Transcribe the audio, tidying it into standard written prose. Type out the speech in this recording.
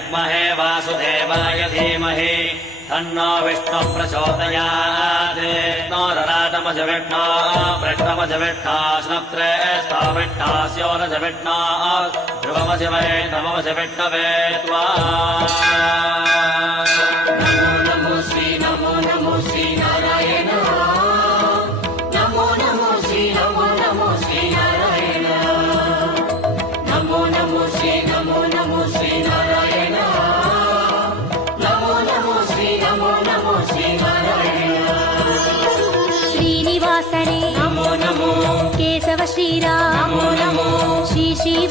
विद्महे वासुदेवाय धीमहि तन्नो विष्णुः प्रचोदयात् नोरराटमज विष्णो पृष्ठमज विष्णो स्नप्त्रेष्ठो विष्णास्योरज विष्णो ध्रुवमज वै नममज विष्णवे त्वा